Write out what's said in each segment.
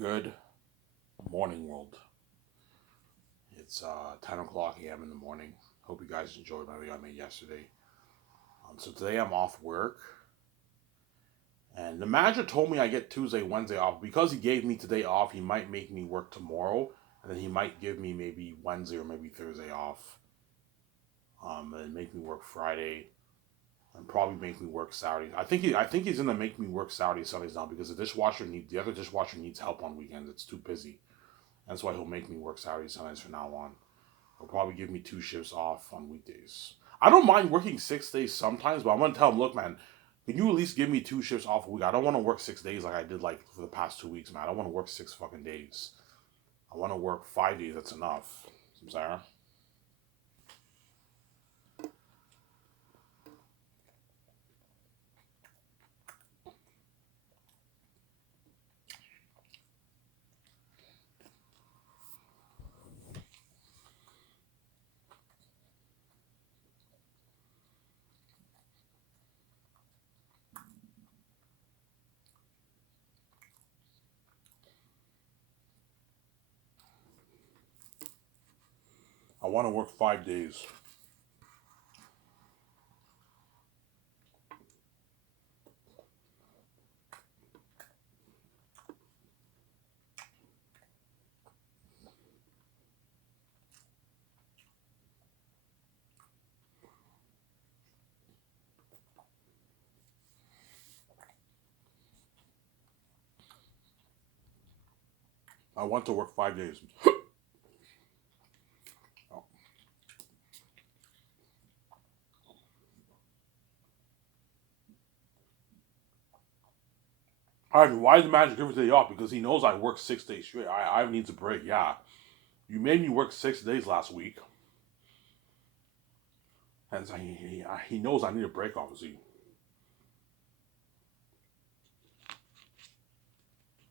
Good morning, world. It's 10 o'clock a.m. in the morning. Hope you guys enjoyed my video I made yesterday. So today I'm off work, and the manager told me I get Tuesday, Wednesday off. Because he gave me today off, he might make me work tomorrow, and then he might give me maybe Wednesday or maybe Thursday off. And make me work Friday, and probably make me work Saturday. I think he's gonna make me work Saturday, Sundays now because the other dishwasher needs help on weekends. It's too busy. That's why he'll make me work Saturday, Sundays from now on. He'll probably give me 2 shifts off on weekdays. I don't mind working 6 days sometimes, but I'm gonna tell him, look, man, can you at least give me 2 shifts off a week? I don't want to work 6 days like I did like for the past 2 weeks, man. I don't want to work 6 fucking days. I want to work 5 days. That's enough. I'm sorry. I want to work 5 days. I want to work 5 days. Oh. All right, why did the manager give me today off? Because he knows I work 6 days straight. I need a break. Yeah, you made me work 6 days last week, and so he knows I need a break. Obviously,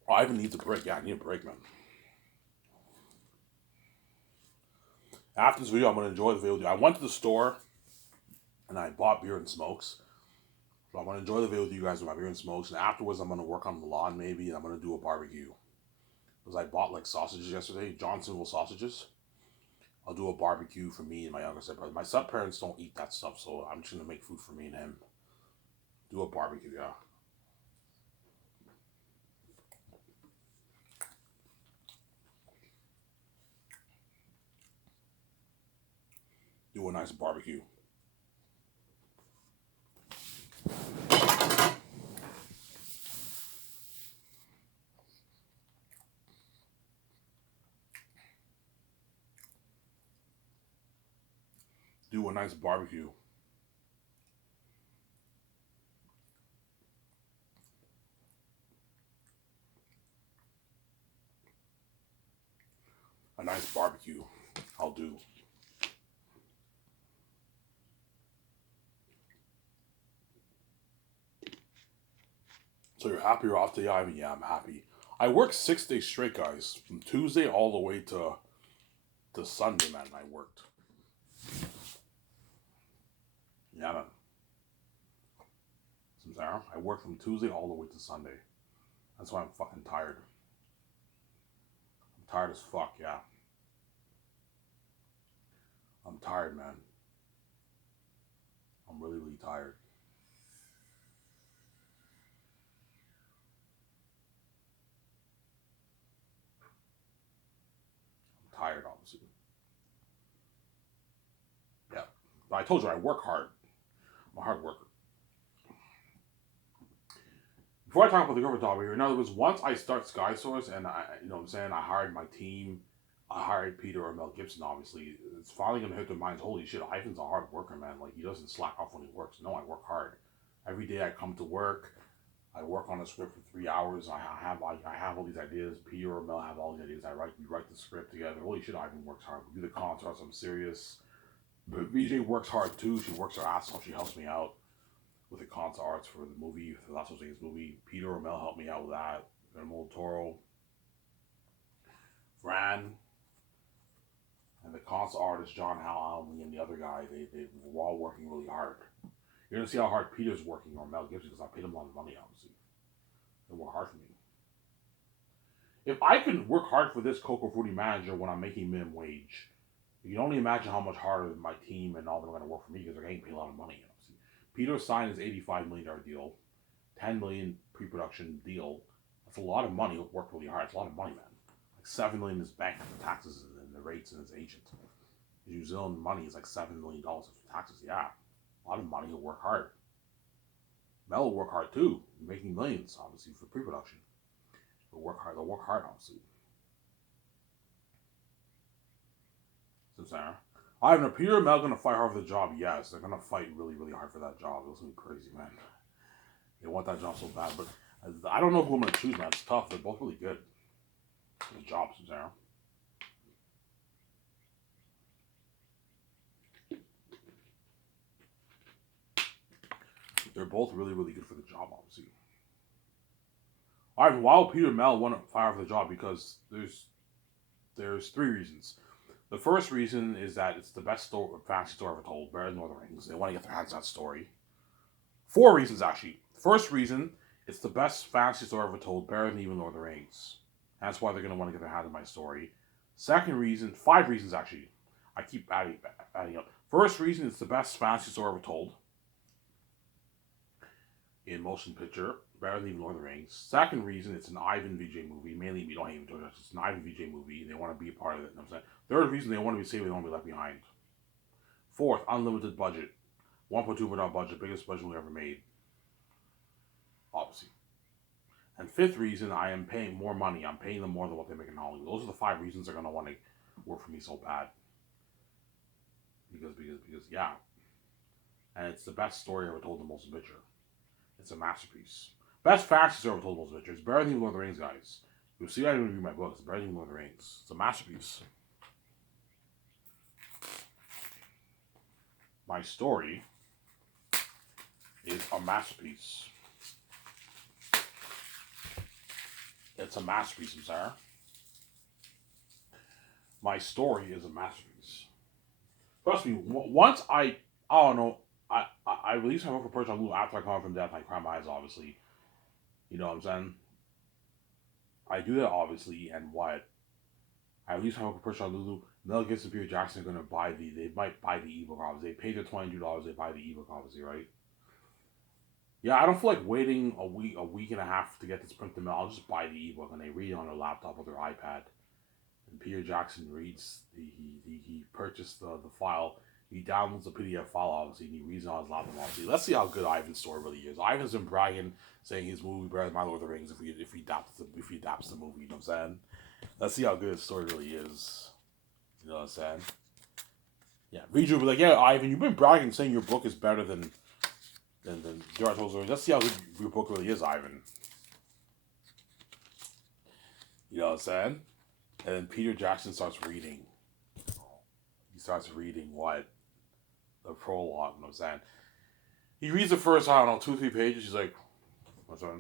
Ivan needs a break. Yeah, I need a break, man. After this video, I'm gonna enjoy the video. I went to the store and I bought beer and smokes. So I'm gonna enjoy the video with you guys with my beer and smokes. And afterwards, I'm gonna work on the lawn maybe, and I'm gonna do a barbecue. Because I bought like sausages yesterday, Johnsonville sausages. I'll do a barbecue for me and my younger stepbrother. My step parents don't eat that stuff, so I'm just gonna make food for me and him. Do a barbecue, yeah. Do a nice barbecue. Do a nice barbecue. A nice barbecue. I'll do. So you're happy you're off today, Ivan? Yeah, I'm happy. I worked 6 days straight, guys. From Tuesday all the way to Sunday, man. I worked. Yeah, man. Sarah, I worked from Tuesday all the way to Sunday. That's why I'm fucking tired. I'm tired as fuck, yeah. I'm tired, man. I'm really, really tired. I'm tired, obviously. Yeah. But I told you I work hard. I'm a hard worker. Before I talk about the government topic here, in other words, once I start Sky Source and you know what I'm saying, I hired my team, I hired Peter or Mel Gibson, obviously, it's finally gonna hit their minds, holy shit, Ivan's a hard worker, man. Like, he doesn't slack off when he works. No, I work hard. Every day I come to work, I work on a script for 3 hours. I have all these ideas. Peter or Mel have all these ideas. We write the script together. Holy shit, Ivan works hard. We do the contrast. I'm serious. But VJ works hard too. She works her ass off. She helps me out with the concept arts for the movie, for the Last of Us movie. Peter or Mel helped me out with that. Guillermo Toro, Fran, and the concept artist John Howell and the other guy. They were all working really hard. You're gonna see how hard Peter's working or Mel Gibson because I paid him a lot of money, obviously. They work hard for me. If I can work hard for this Coco Fruity manager when I'm making minimum wage, you can only imagine how much harder my team and all them are going to work for me because they're getting paid a lot of money. You know? See, Peter signed his $85 million deal, $10 million pre-production deal. That's a lot of money. He'll work really hard. It's a lot of money, man. Like $7 million in his bank for taxes and the rates and his agent. New Zealand money is like $7 million for taxes. Yeah, a lot of money. He'll work hard. Mel will work hard too, making millions obviously for pre-production. They'll work hard. They'll work hard obviously. So Sarah, I have no Peter and Mel gonna fight hard for the job. Yes, they're gonna fight really, really hard for that job. It's gonna be crazy, man. They want that job so bad, but I don't know who I'm gonna choose, man. It's tough. They're both really good. The jobs, Sarah. They're both really, really good for the job, obviously. Alright, why will Peter and Mel want to fire for the job? Because there's three reasons. The first reason is that it's the best fantasy story ever told, better than Lord of the Rings. They want to get their hands on that story. Four reasons, actually. First reason, it's the best fantasy story ever told, better than even Lord of the Rings. That's why they're going to want to get their hands on my story. Second reason, five reasons, actually. I keep adding up. First reason, it's the best fantasy story ever told in motion picture, better than even Lord of the Rings. Second reason, it's an Ivan VJ movie. Mainly, we don't even do it. It's an Ivan VJ movie. They want to be a part of it. You know what I'm saying? Third reason, they want to be safe. They don't want to be left behind. Fourth, unlimited budget. $1.2 million budget, biggest budget we ever made. Obviously. And fifth reason, I am paying more money. I'm paying them more than what they make in Hollywood. Those are the five reasons they're going to want to work for me so bad. Because, yeah. And it's the best story ever told in motion picture. It's a masterpiece. Best fantasy story ever told in motion picture. It's better than even Lord of the Rings, guys. You'll see I didn't review my books. It's better than Lord of the Rings. It's a masterpiece. My story is a masterpiece. It's a masterpiece, I'm sorry. My story is a masterpiece. Trust me, once I don't know, I released my book for purchase on Lulu after I come out from death. I cry my eyes, obviously. You know what I'm saying? I do that, obviously, and what? I released my book for purchase on Lulu. Mel Gibson and Peter Jackson are going to buy they might buy the ebook, obviously. They pay their $22, they buy the ebook, obviously, right? Yeah, I don't feel like waiting a week and a half to get this print to mail. I'll just buy the ebook and they read it on their laptop or their iPad. And Peter Jackson reads, he purchased the file. He downloads the PDF file, obviously, and he reads it on his laptop, obviously. Let's see how good Ivan's story really is. Ivan's been bragging, saying his movie better than My Lord of the Rings if he adapts the movie, you know what I'm saying? Let's see how good his story really is. You know what I'm saying? Yeah, Reader will be like, yeah, Ivan, you've been bragging, saying your book is better than George Tolstoy. Let's see how good your book really is, Ivan. You know what I'm saying? And then Peter Jackson starts reading. He starts reading what? The prologue, you know what I'm saying? He reads the first, I don't know, 2 or 3 pages. He's like, what's on?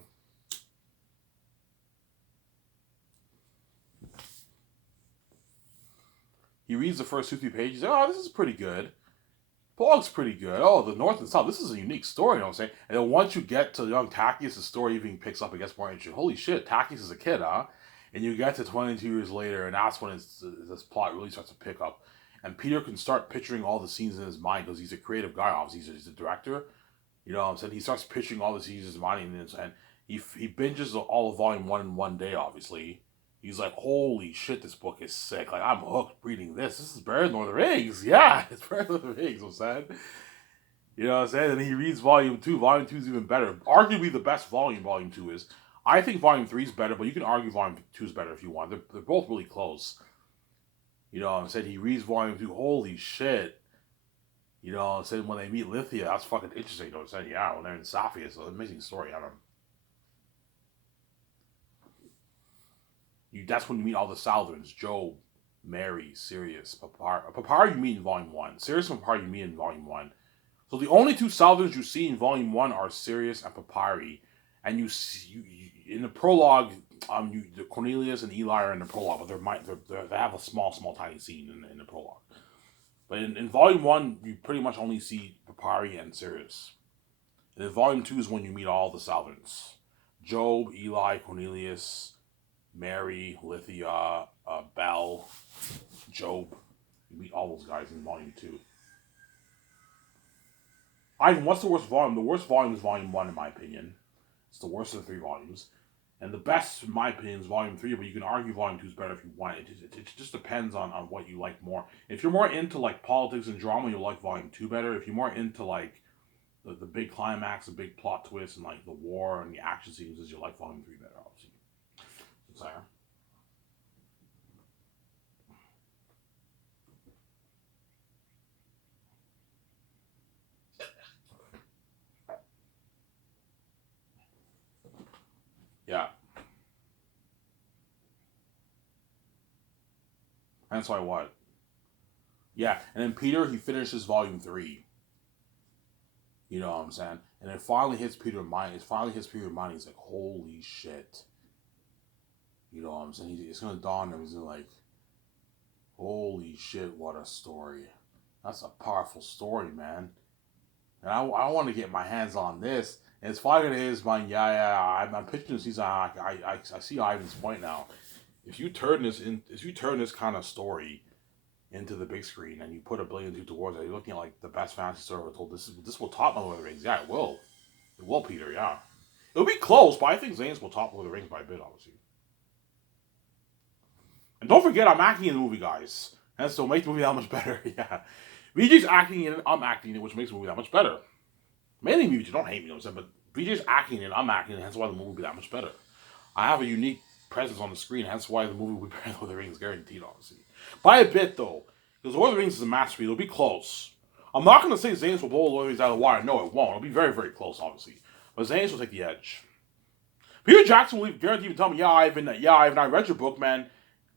He reads the first 2 or 3 pages. He's like, oh, this is pretty good. Prologue's pretty good. Oh, the North and South. This is a unique story, you know what I'm saying? And then once you get to young Tachyon, the story even picks up and gets more interesting. Holy shit, Tachyon is a kid, huh? And you get to 22 years later, and that's when this plot really starts to pick up. And Peter can start picturing all the scenes in his mind because he's a creative guy, obviously. He's a director. You know what I'm saying? He starts picturing all the scenes in his mind, and he binges all of Volume 1 in one day, obviously. He's like, holy shit, this book is sick. Like, I'm hooked reading this. This is better than Lord of the Rings. Yeah, it's better than Lord of the Rings, I'm saying. You know what I'm saying? And he reads Volume 2. Volume 2 is even better. Arguably the best Volume 2 is. I think Volume 3 is better, but you can argue Volume 2 is better if you want. They're both really close. You know what I'm saying? He reads Volume 2. Holy shit. You know what I'm saying? When they meet Lithia, that's fucking interesting. You know what I'm saying? Yeah, when they're in Safia, it's an amazing story. I don't know. That's when you meet all the Southerns. Job, Mary, Sirius, Papar. Papar you meet in Volume 1. Sirius and Papar you meet in Volume 1. So the only 2 Southerns you see in Volume 1 are Sirius and Papyri. And you see, in the prologue, the Cornelius and Eli are in the prologue, but they have a small, tiny scene in the prologue. But in Volume 1, you pretty much only see Papyri and Sirius. And in Volume 2 is when you meet all the Southerns. Job, Eli, Cornelius, Mary, Lithia, Belle, Job. You meet all those guys in volume 2. Ivan, what's the worst volume? The worst volume is volume 1, in my opinion. It's the worst of the 3 volumes. And the best, in my opinion, is volume 3, but you can argue volume 2 is better if you want. It just depends on what you like more. If you're more into like politics and drama, you'll like volume 2 better. If you're more into like the big climax, the big plot twist, and like the war and the action sequences, you'll like volume 3 better, obviously. Sorry. Yeah. That's why what? Yeah, and then Peter, he finishes volume 3. You know what I'm saying? And it finally hits Peter mind. It finally hits Peter mind. He's like, holy shit. You know what I'm saying? It's gonna dawn on him. He's like, holy shit, what a story. That's a powerful story, man. And I want to get my hands on this. And it's finally gonna hit his mind. I'm pitching this season. I see Ivan's point now. If you turn this kind of story into the big screen and you put $1 billion towards it, you're looking at like the best fantasy story ever told. This will top Lord of the Rings. Yeah, it will. It will, Peter. Yeah, it'll be close, but I think Zane's will top Lord of the Rings by a bit, obviously. And don't forget, I'm acting in the movie, guys, and so make the movie that much better. Yeah, VJ's acting in it, I'm acting in it, which makes the movie that much better. Mainly VJ, don't hate me, you know what I'm saying, but VJ's acting in it, I'm acting in it, hence why the movie will be that much better. I have a unique presence on the screen, hence why the movie will be better than Lord of the Rings, guaranteed, obviously. By a bit, though. Because Lord of the Rings is a masterpiece. It'll be close. I'm not going to say Zanes will blow Lord of the Rings out of the water. No, it won't. It'll be very, very close, obviously. But Zanes will take the edge. Peter Jackson will guarantee to tell me, Ivan, I read your book, man.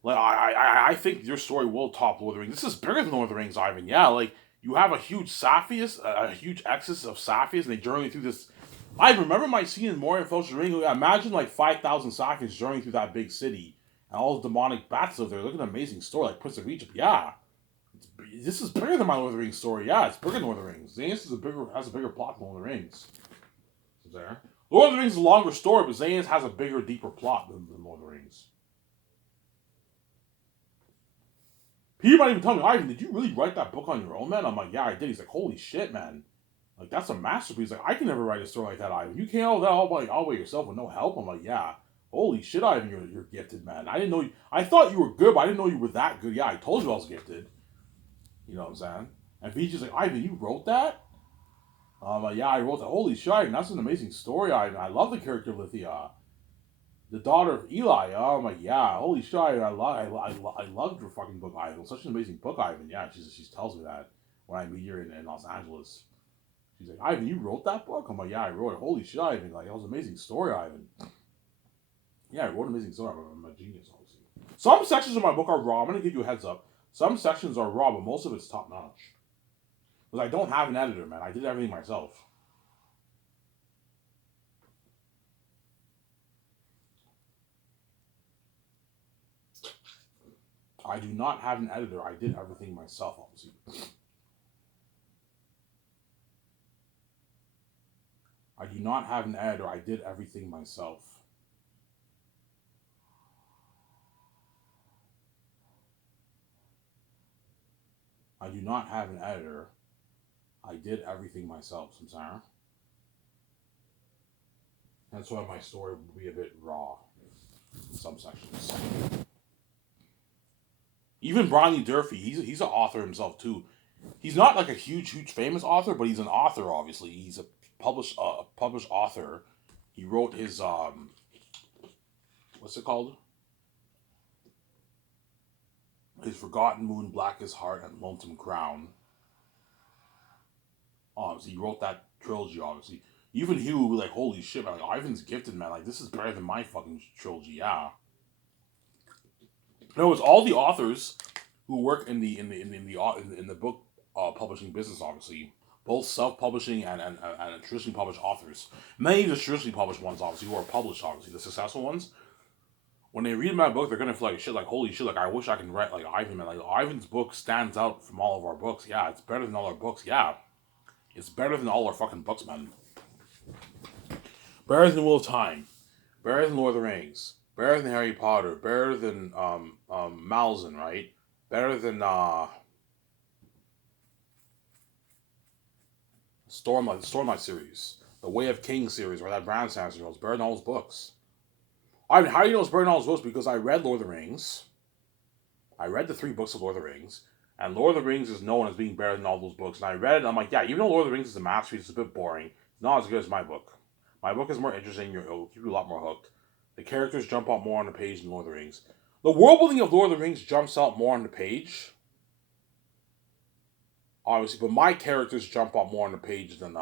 Like, I think your story will top Lord of the Rings. This is bigger than Lord of the Rings, Ivan. Yeah, like, you have a huge Saphius, a huge excess of Saphius, and they journey through this. I remember my scene in Moria and Fellowship of the Ring. Imagine, like, 5,000 Saphius journeying through that big city. And all the demonic bats over there. Look at an amazing story, like Prince of Egypt. Yeah. This is bigger than my Lord of the Rings story. Yeah, it's bigger than Lord of the Rings. Zane's has a bigger plot than Lord of the Rings. There. Lord of the Rings is a longer story, but Zane's has a bigger, deeper plot than Lord of the Rings. Peter might even tell me, Ivan, did you really write that book on your own, man? I'm like, yeah, I did. He's like, holy shit, man. Like, that's a masterpiece. Like, I can never write a story like that, Ivan. You can't all that all by yourself with no help. I'm like, yeah. Holy shit, Ivan, you're gifted, man. I didn't know I thought you were good, but I didn't know you were that good. Yeah, I told you I was gifted. You know what I'm saying? And VJ's like, Ivan, you wrote that? I'm like, yeah, I wrote that. Holy shit, Ivan, that's an amazing story, Ivan. I love the character of Lithia. The daughter of Eli. I'm like, yeah, holy shit, I loved your fucking book, Ivan. Such an amazing book, Ivan. Yeah, she tells me that when I meet her in Los Angeles. She's like, Ivan, you wrote that book? I'm like, yeah, I wrote it. Holy shit, Ivan. Like, it was an amazing story, Ivan. Yeah, I wrote an amazing story. I'm a genius, obviously. Some sections of my book are raw. I'm going to give you a heads up. Some sections are raw, but most of it's top notch. Because I don't have an editor, man. I did everything myself. I do not have an editor. I did everything myself, obviously. I do not have an editor. I did everything myself. I do not have an editor. I did everything myself, Samsara. That's why my story will be a bit raw in some sections. Even Brian Durfee, he's an author himself too. He's not like a huge famous author, but he's an author. Obviously, he's a published author. He wrote his what's it called? His Forgotten Moon, Blackest Heart, and Lonesome Crown. Obviously, he wrote that trilogy. Obviously, even he would be like, "Holy shit, man! Like, Ivan's gifted, man! Like, this is better than my fucking trilogy." Yeah. No, it's all the authors who work in the book publishing business. Obviously, both self-publishing and traditionally published authors. Many of the traditionally published ones, obviously, who are published, obviously, the successful ones. When they read my book, they're gonna feel like shit, like holy shit, like I wish I can write like Ivan, man. Like Ivan's book stands out from all of our books. Yeah, it's better than all our books. Yeah, it's better than all our fucking books, man. Better than Wheel of Time. Better than Lord of the Rings. Better than Harry Potter. Better than Malzahn, right? Better than Stormlight series, the Way of Kings series, or that Brand series. It's better than all those books. I mean, how do you know it's better than all those books? Because I read Lord of the Rings. I read the 3 books of Lord of the Rings, and Lord of the Rings is known as being better than all those books. And I read it, and I'm like, yeah, even though Lord of the Rings is a masterpiece, it's a bit boring. It's not as good as my book. My book is more interesting. It'll keep you a lot more hooked. The characters jump out more on the page than Lord of the Rings. The world building of Lord of the Rings jumps out more on the page, obviously, but my characters jump out more on the page than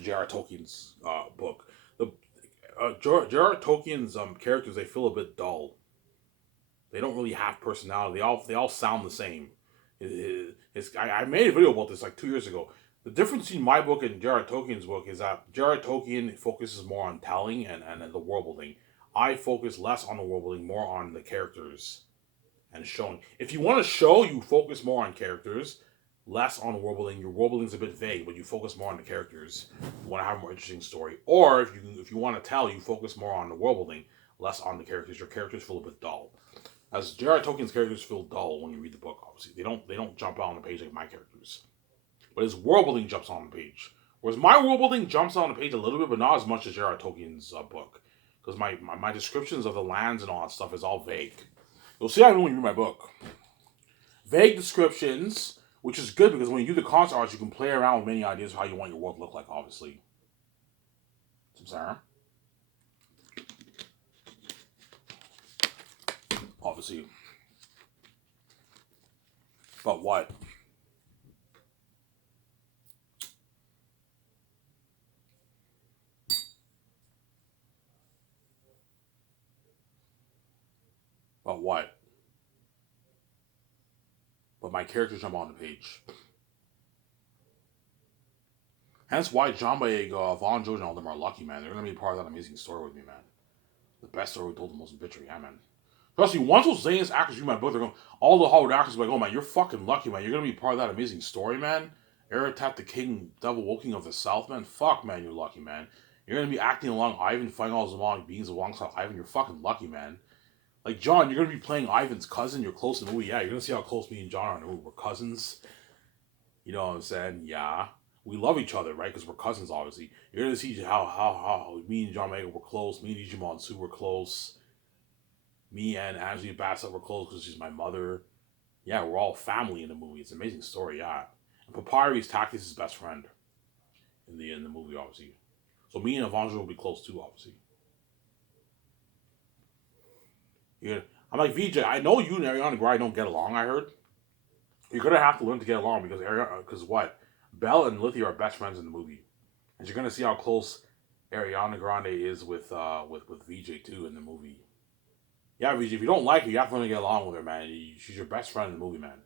J.R. Tolkien's book. The J.R. Tolkien's characters, they feel a bit dull. They don't really have personality. They all sound the same. I made a video about this like 2 years ago. The difference between my book and J.R. Tolkien's book is that J.R. Tolkien focuses more on telling and the world building. I focus less on the world building, more on the characters and showing. If you want to show, you focus more on characters, less on world building. Your world building is a bit vague, but you focus more on the characters. You want to have a more interesting story. Or if you want to tell, you focus more on the world building, less on the characters. Your characters feel a bit dull. As J.R. Tolkien's characters feel dull when you read the book. Obviously, they don't jump out on the page like my characters. But his world building jumps on the page. Whereas my world building jumps on the page a little bit, but not as much as J.R. Tolkien's book. Because my descriptions of the lands and all that stuff is all vague. You'll see how when you read my book. Vague descriptions, which is good because when you do the concept art, you can play around with many ideas of how you want your world to look like, obviously. Sarah? Obviously. But what? But what? But my characters jump on the page. Hence why John Boyega, Vaughn Jones, and all them are lucky, man. They're going to be part of that amazing story with me, man. The best story we told the most picture, yeah, man. Trust me, once those Zane's actors read my book, they're going, all the Hollywood actors are like, oh, man, you're fucking lucky, man. You're going to be part of that amazing story, man. Eretap the King, Devil Woking of the South, man. Fuck, man, you're lucky, man. You're going to be acting along Ivan, fighting all those long beings alongside Ivan. You're fucking lucky, man. Like, John, you're going to be playing Ivan's cousin. You're close in the movie. Yeah, you're going to see how close me and John are in the movie. We're cousins. You know what I'm saying? Yeah. We love each other, right? Because we're cousins, obviously. You're going to see how me and John Boyega were close. Me and Digimon Sue were close. Me and Angelina Bassett were close because she's my mother. Yeah, we're all family in the movie. It's an amazing story, yeah. And Papyri's Takis' best friend in the movie, obviously. So me and Evangel will be close too, obviously. Yeah. I'm like, VJ, I know you and Ariana Grande don't get along, I heard. You're gonna have to learn to get along because what? Belle and Lithia are best friends in the movie. And you're gonna see how close Ariana Grande is with VJ too in the movie. Yeah, VJ, if you don't like her, you have to learn to get along with her, man. She's your best friend in the movie, man.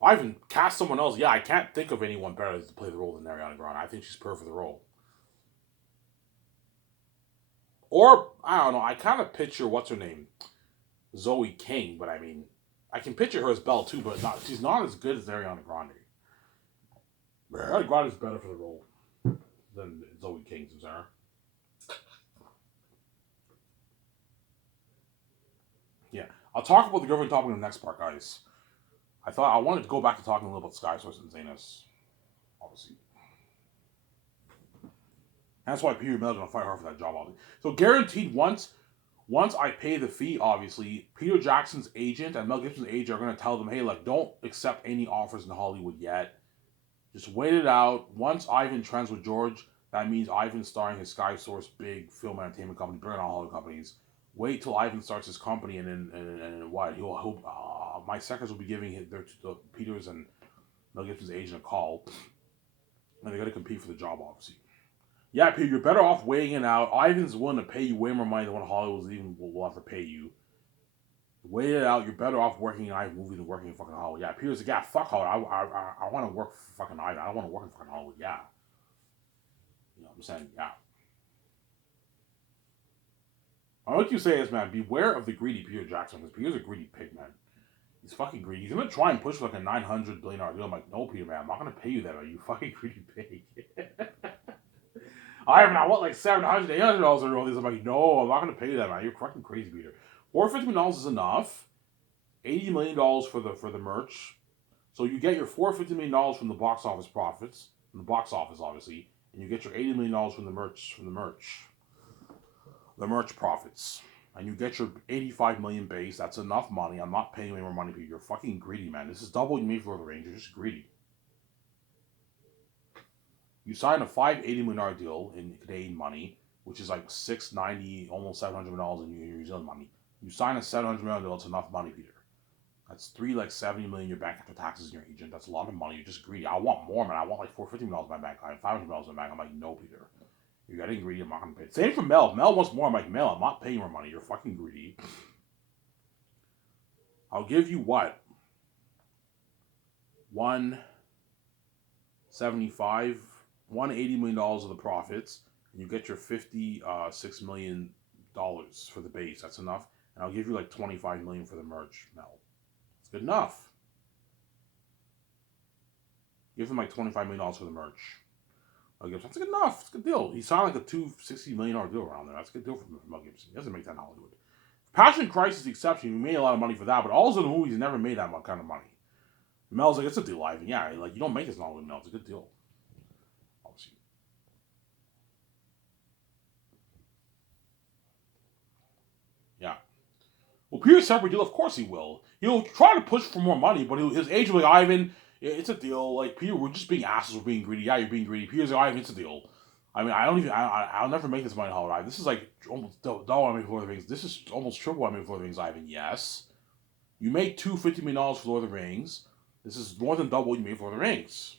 I even cast someone else. Yeah, I can't think of anyone better to play the role than Ariana Grande. I think she's perfect for the role. Or I don't know. I kind of picture what's her name, Zoe King, but I mean, I can picture her as Belle too, but she's not as good as Ariana Grande. Ariana Grande is better for the role than Zoe King, Sarah. Yeah, I'll talk about the girlfriend topic in the next part, guys. I wanted to go back to talking a little about Sky Source and Zanus, obviously. That's why Peter Mel's gonna fight hard for that job, obviously. So guaranteed once I pay the fee, obviously, Peter Jackson's agent and Mel Gibson's agent are gonna tell them, hey, like, don't accept any offers in Hollywood yet. Just wait it out. Once Ivan trends with George, that means Ivan starting his Sky Source big film entertainment company, bringing on Hollywood companies. Wait till Ivan starts his company, and then and what he'll hope. My seconds will be giving the Peters and Mel Gibson's agent a call, and they're gonna compete for the job, obviously. Yeah, Peter, you're better off waiting it out. Ivan's willing to pay you way more money than what Hollywood's even will have to pay you. Wait it out. You're better off working in Ivan movies than working in fucking Hollywood. Yeah, Peter's like, yeah, fuck Hollywood. I want to work for fucking Ivan. I don't want to work in fucking Hollywood. Yeah. You know what I'm saying? Yeah. I want you to say this, man. Beware of the greedy Peter Jackson, because Peter's a greedy pig, man. He's fucking greedy. He's gonna try and push for like a $900 billion deal. I'm like, no, Peter, man, I'm not gonna pay you that, man. You fucking greedy pig. Ivan, I want like $700, $800 or all these. I'm like, no, I'm not gonna pay that, man. You're fucking crazy, Peter. $450 is enough. $80 million for the merch. So you get your $450 million from the box office profits, from the box office, obviously, and you get your $80 million from the merch profits, and you get your 85 million base. That's enough money. I'm not paying any more money, Peter. You're fucking greedy, man. This is double what you made for Lord of the Rings. You're just greedy. You signed a $580 million deal in Canadian money, which is like $690, almost $700 in New Zealand money. You sign a $700 million deal. It's enough money, Peter. That's $370 million in your bank after taxes in your agent. That's a lot of money. You're just greedy. I want more, man. I want like $450 in my bank. I have $500 in my bank. I'm like, no, Peter. You're getting greedy. I'm not gonna pay. Same for Mel. Mel wants more. I'm like, Mel, I'm not paying more money. You're fucking greedy. I'll give you what? 175, $180 million of the profits, and you get your $56 million for the base. That's enough. And I'll give you like $25 million for the merch, Mel. It's good enough. Give him like $25 million for the merch. That's good enough. It's a good deal. He signed like a $260 million deal around there. That's a good deal for Mel Gibson. He doesn't make that in Hollywood. Passion Christ is the exception. He made a lot of money for that, but all of the movies he never made that kind of money. Mel's like, it's a deal, Ivan. Yeah, like you don't make this in Hollywood, Mel. It's a good deal. Obviously. Yeah. Well, Peter's separate deal. Of course he will. He'll try to push for more money, but his agent will be like, Ivan, it's a deal. Like Peter, we're just being assholes. We're being greedy. Yeah, you're being greedy. Peter's like, Ivan, it's a deal. I mean, I'll never make this money in Hollywood. This is like almost double I made for Lord of the Rings. This is almost triple I made for Lord of the Rings, Ivan. Yes. You made $250 million for Lord of the Rings. This is more than double what you made for Lord of the Rings.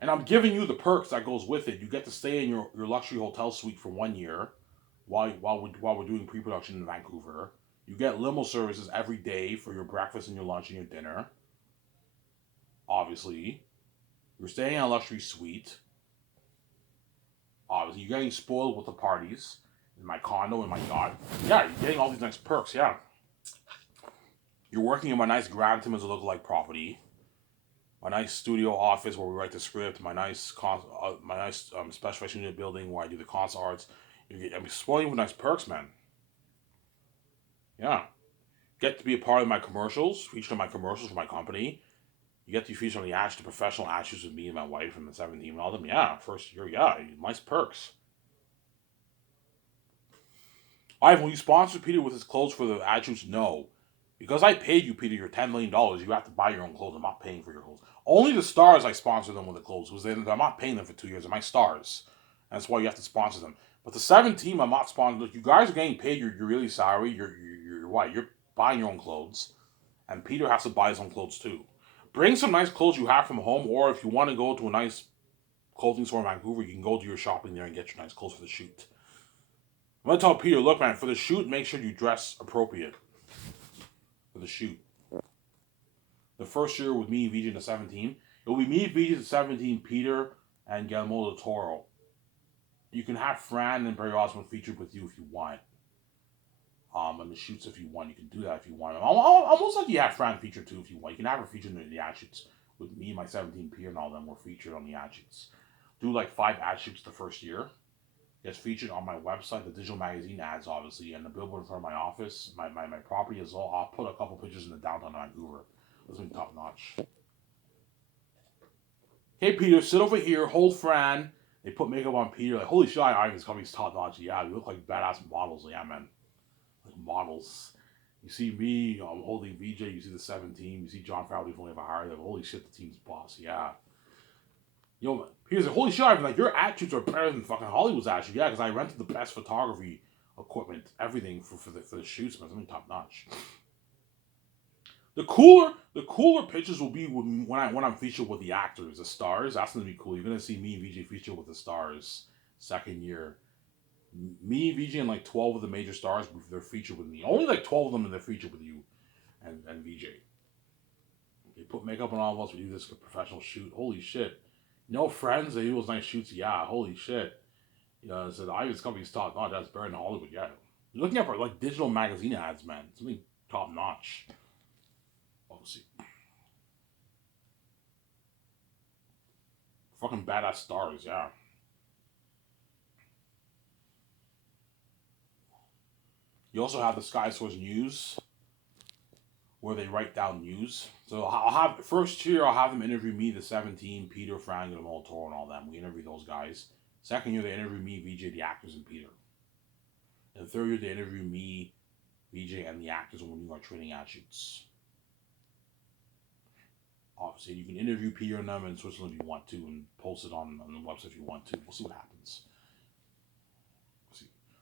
And I'm giving you the perks that goes with it. You get to stay in your luxury hotel suite for 1 year while we're doing pre-production in Vancouver. You get limo services every day for your breakfast and your lunch and your dinner. Obviously. You're staying in a luxury suite. Obviously, you're getting spoiled with the parties in my condo, in my yacht. Yeah, you're getting all these nice perks, yeah. You're working in my nice Grand Timmins lookalike property. My nice studio office where we write the script. My nice special effects unit building where I do the concert arts. I'm spoiling you with nice perks, man. Yeah. Get to be a part of my commercials, featured in my commercials for my company. You get to be featured on the professional attitudes with me and my wife and the 17 and all them. Yeah, first year, yeah, nice perks. Ivan, will you sponsor Peter with his clothes for the attitudes? No. Because I paid you, Peter, your $10 million, you have to buy your own clothes. I'm not paying for your clothes. Only the stars I sponsor them with the clothes, because I'm not paying them for 2 years. They're my stars. That's why you have to sponsor them. But the 17, I'm not sponsoring. Look, you guys are getting paid your yearly salary. You're what? You're buying your own clothes. And Peter has to buy his own clothes too. Bring some nice clothes you have from home, or if you want to go to a nice clothing store in Vancouver, you can go do your shopping there and get your nice clothes for the shoot. I'm going to tell Peter, look, man, for the shoot, make sure you dress appropriate for the shoot. The first year with me, VJ, the 17, it will be me, VJ, the 17, Peter, and Guillermo del Toro. You can have Fran and Barry Osmond featured with you if you want. And the shoots if you want. You can do that if you want. Almost like you have Fran featured too if you want. You can have her featured in the ad shoots with me, my 17 Peter, and all them were featured on the ad shoots. Do like 5 ad shoots the first year. Gets featured on my website, the digital magazine ads, obviously, and the billboard in front of my office, my property as well. I'll put a couple pictures in the downtown Vancouver. This will be top notch. Hey, Peter, sit over here, hold Fran. They put makeup on Peter. Like, holy shit, Ivan's company's top notch. Yeah, we look like badass models. Yeah, man. Like models. You see me, I'm holding VJ. You see the 17. You see John Farrell. We've only ever hired. Like, holy shit, the team's boss. Yeah. Yo, Peter's like, holy shit, Ivan, like, your attitudes are better than fucking Hollywood's attitude. Yeah, because I rented the best photography equipment, everything for the shoots, man. Something top notch. The cooler pictures will be when I'm featured with the actors, the stars. That's gonna be cool. You're gonna see me and VJ featured with the stars second year. Me, VJ, and like 12 of the major stars, they're featured with me. Only like 12 of them, and they're featured with you and VJ. They put makeup on all of us. We do this professional shoot. Holy shit. No friends, they do those nice shoots. Yeah, holy shit. You know, so the Ivan's company's top notch. That's better than Hollywood. Yeah. You're looking at for like digital magazine ads, man. Something top notch. Obviously. Fucking badass stars, yeah. You also have the Sky Source News, where they write down news. So I'll have first year I'll have them interview me, the 17, Peter, Frank, and Moltor, and all them. We interview those guys. Second year they interview me, VJ, the actors, and Peter. And the third year they interview me, VJ, and the actors when we do our training ad shoots. Obviously, you can interview Peter and them in Switzerland if you want to, and post it on the website if you want to. We'll see what happens.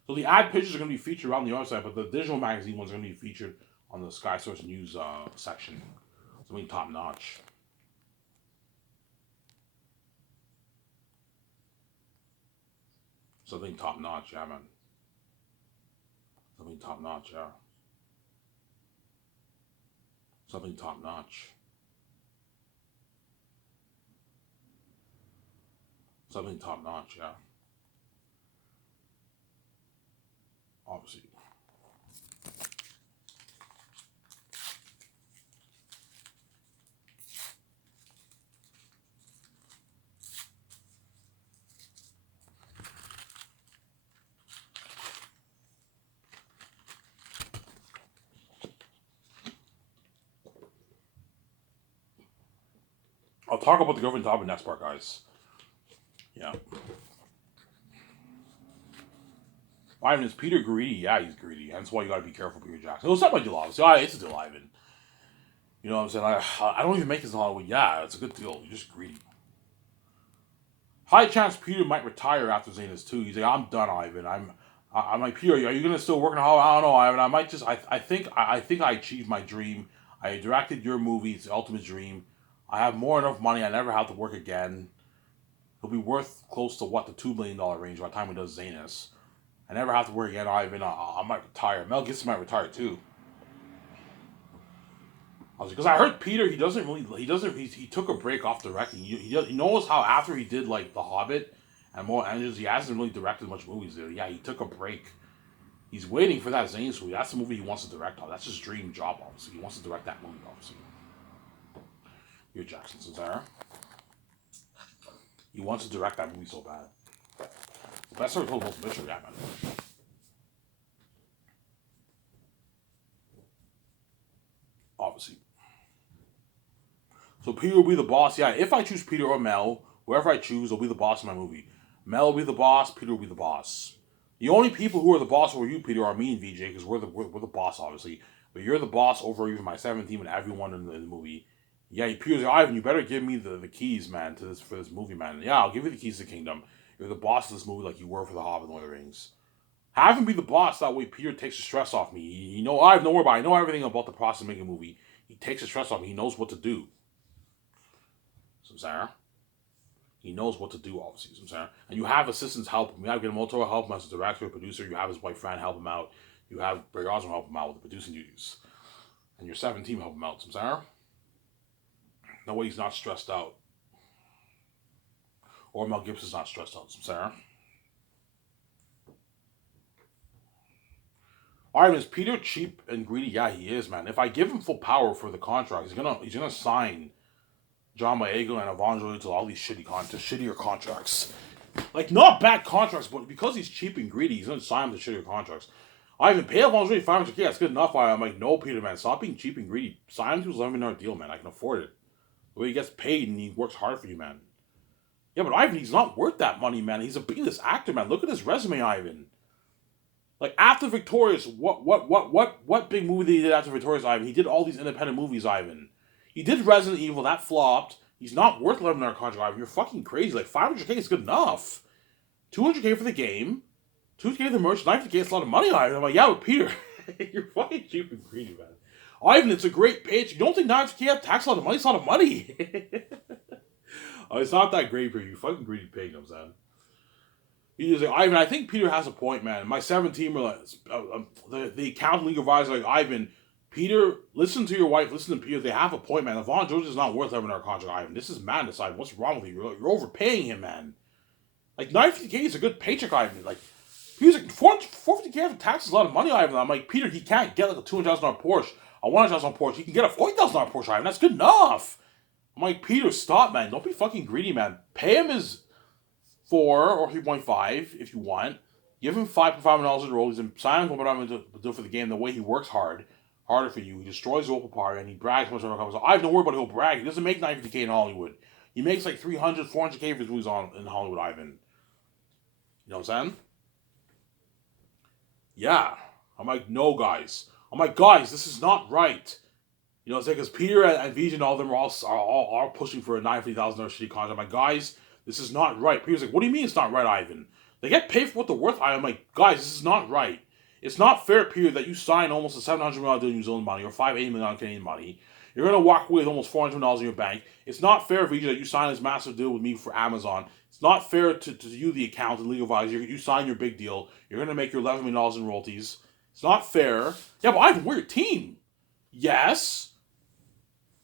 So the ad pictures are going to be featured around the website, but the digital magazine ones are going to be featured on the Sky Source News section. Something top notch. Something top notch, yeah, man. Something top notch, yeah. Something top notch. Something top notch, yeah. Obviously. I'll talk about the girlfriend topic next part, guys. Yeah. Ivan, is Peter greedy? Yeah, he's greedy. That's why you gotta be careful, Peter Jackson. It's not my deal, obviously. It's a deal, Ivan. You know what I'm saying? I don't even make this in Hollywood. Yeah, it's a good deal. You're just greedy. High chance Peter might retire after Zanis too. He's like, I'm done, Ivan. I'm like, Peter, are you gonna still work in Hollywood? I don't know, Ivan. I might just. I think I achieved my dream. I directed your movie. It's the ultimate dream. I have more enough money. I never have to work again. He'll be worth close to what, the $2 million range by the time he does Zanis. I never have to work again, Ivan. I might retire. Mel Gibson might retire too. Because I heard Peter, he took a break off directing. He knows how after he did like The Hobbit and More Engines, he hasn't really directed much movies there. Yeah, he took a break. He's waiting for that Zanes movie. That's the movie he wants to direct on. That's his dream job, obviously. He wants to direct that movie, obviously. You're Jackson Cesare. He wants to direct that movie so bad. That's what I told most Mitchell, yeah, man. Obviously. So Peter will be the boss. Yeah, if I choose Peter or Mel, whoever I choose will be the boss of my movie. Mel will be the boss. Peter will be the boss. The only people who are the boss over you, Peter, are me and VJ, because we're the boss, obviously. But you're the boss over even my 17 and everyone in the movie. Yeah, Peter's like, Ivan, you better give me the keys, man, for this movie, man. Yeah, I'll give you the keys to the kingdom. You're the boss of this movie like you were for The Hobbit and Lord of the Rings. Have him be the boss, that way Peter takes the stress off me. You know, I have no worry about it. I know everything about the process of making a movie. He takes the stress off me. He knows what to do. So, Sarah. He knows what to do, obviously. So, Sarah. And you have assistants help him. You have Guillermo help him as a director, producer. You have his wife, Fran, help him out. You have Bray Osmond help him out with the producing duties. And your 17 help him out. So, Sarah. That way he's not stressed out. Or Mel Gibson's not stressed out. So, Sarah. Alright, is Peter cheap and greedy? Yeah, he is, man. If I give him full power for the contract, he's gonna sign John Boyega and Evangeline to all these shittier contracts. Like, not bad contracts, but because he's cheap and greedy, he's gonna sign them to shittier contracts. I even pay Evangeline $500K, that's good enough. I'm like, no, Peter, man, stop being cheap and greedy. Sign him to his $11 million deal, man. I can afford it. The way he gets paid and he works hard for you, man. Yeah, but Ivan, he's not worth that money, man. He's a B-list actor, man. Look at his resume, Ivan. Like, after Victorious, what big movie did he did after Victorious, Ivan? He did all these independent movies, Ivan. He did Resident Evil, that flopped. He's not worth $11 million contract, Ivan. You're fucking crazy. Like, $500K is good enough. $200K for the game. $200K for the merch. $90K is a lot of money, Ivan. I'm like, yeah, but Peter, you're fucking cheap and greedy, man. Ivan, it's a great pitch. You don't think $90K tax a lot of money? It's a lot of money. Oh, it's not that great for you. Fucking greedy pig, I'm saying. He's like, Ivan, I think Peter has a point, man. My 17 were like, the accountant league advisor, like, Ivan, Peter, listen to your wife, listen to Peter. They have a point, man. Yvonne George is not worth $11 million contract, Ivan. This is madness, Ivan. What's wrong with you? You're overpaying him, man. Like, $950K is a good paycheck, Ivan. Like, he was like, $450K after tax is a lot of money, Ivan. I'm like, Peter, he can't get like a $200,000 Porsche, a $100,000 Porsche. He can get a $40,000 Porsche, Ivan. That's good enough. I'm like, Peter, stop, man. Don't be fucking greedy, man. Pay him his 4 or 3.5 if you want. Give him $5.5 million roles and sign him for what I'm going to do for the game. The way he works harder for you. He destroys the open part and he brags much over the I have no worry about he'll brag. He doesn't make 950K in Hollywood. He makes like 300, 400K for his movies in Hollywood, Ivan. You know what I'm saying? Yeah. I'm like, no, guys. I'm like, guys, this is not right. You know what I'm saying? Because Peter and Vision and all of them are pushing for a $950,000 shitty contract. I'm like, guys, this is not right. Peter's like, what do you mean it's not right, Ivan? They get paid for what they're worth. I'm like, guys, this is not right. It's not fair, Peter, that you sign almost a $700 million deal in New Zealand money or $580 million Canadian money. You're going to walk away with almost $400 in your bank. It's not fair, Vijay, that you sign this massive deal with me for Amazon. It's not fair to you, the accountant, legal advisor. You sign your big deal. You're going to make your $11 million in royalties. It's not fair. Yeah, but Ivan, we're your team. Yes.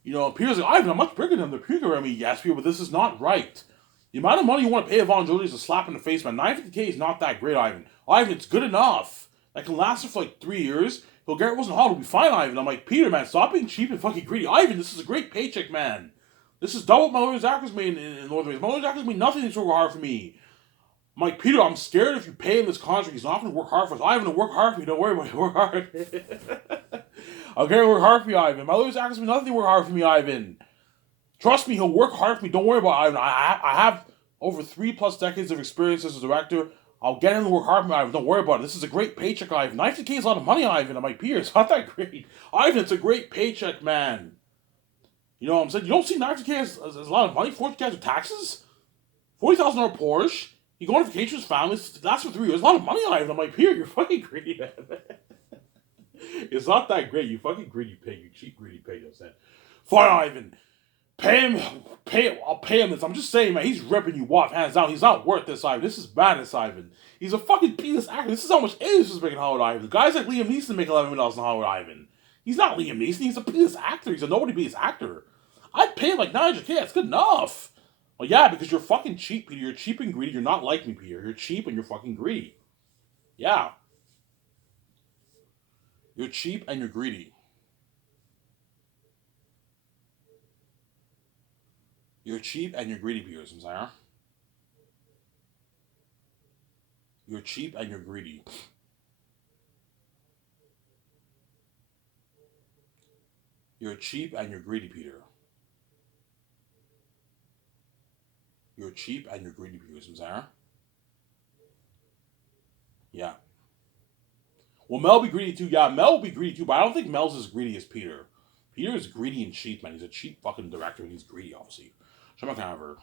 You know, Peter's like, Ivan, I'm much bigger than the Peter. I mean, yes, Peter, but this is not right. The amount of money you want to pay Yvonne Jody is a slap in the face, man. 950K is not that great, Ivan. Ivan, it's good enough. That can last for like 3 years. He'll get Wilson Hall. It'll be fine, Ivan. I'm like, Peter, man, stop being cheap and fucking greedy. Ivan, this is a great paycheck, man. This is double what my lawyer Zach's made in Northern Vegas. My lawyer Zach's made nothing that's so hard for me. I'm like, Peter, I'm scared if you pay him this contract, he's not going to work hard for us. Ivan, to work hard for me. Don't worry about it. Work hard. I'm going to work hard for you, Ivan. My lawyer Zach's made nothing to work hard for me, Ivan. Trust me, he'll work hard for me. Don't worry about it, Ivan. I have over 3+ decades of experience as a director. I'll get him to work hard for me, Ivan. Don't worry about it. This is a great paycheck, Ivan. 90K is a lot of money, Ivan. I'm like, Peter, it's not that great. Ivan, it's a great paycheck, man. You know what I'm saying? You don't see 90K as a lot of money? 40K with taxes? $40,000 Porsche? You go on vacation with his family? That's for 3 years. It's a lot of money, Ivan. I'm like, Peter, you're fucking greedy, man. It's not that great. You fucking greedy pig. You cheap greedy pig. You know what I'm saying? Fine, Ivan. I'll pay him this. I'm just saying, man, he's ripping you off, hands down. He's not worth this, Ivan. This is madness, Ivan. He's a fucking penis actor. This is how much aliens is making Hollywood, Ivan. Guys like Liam Neeson make $11 million in Hollywood, Ivan. He's not Liam Neeson. He's a penis actor. He's a nobody penis actor. I'd pay him like 900K. That's good enough. Well, yeah, because you're fucking cheap, Peter. You're cheap and greedy. You're not like me, Peter. You're cheap and you're fucking greedy. Yeah. You're cheap and you're greedy. You're cheap and you're greedy, Peter. Samsara. You're cheap and you're greedy. You're cheap and you're greedy, Peter. You're cheap and you're greedy, Peter. Samsara. Yeah. Well, Mel will be greedy too. Yeah, Mel will be greedy too, but I don't think Mel's as greedy as Peter. Peter is greedy and cheap, man. He's a cheap fucking director and he's greedy, obviously. So I'm not kind of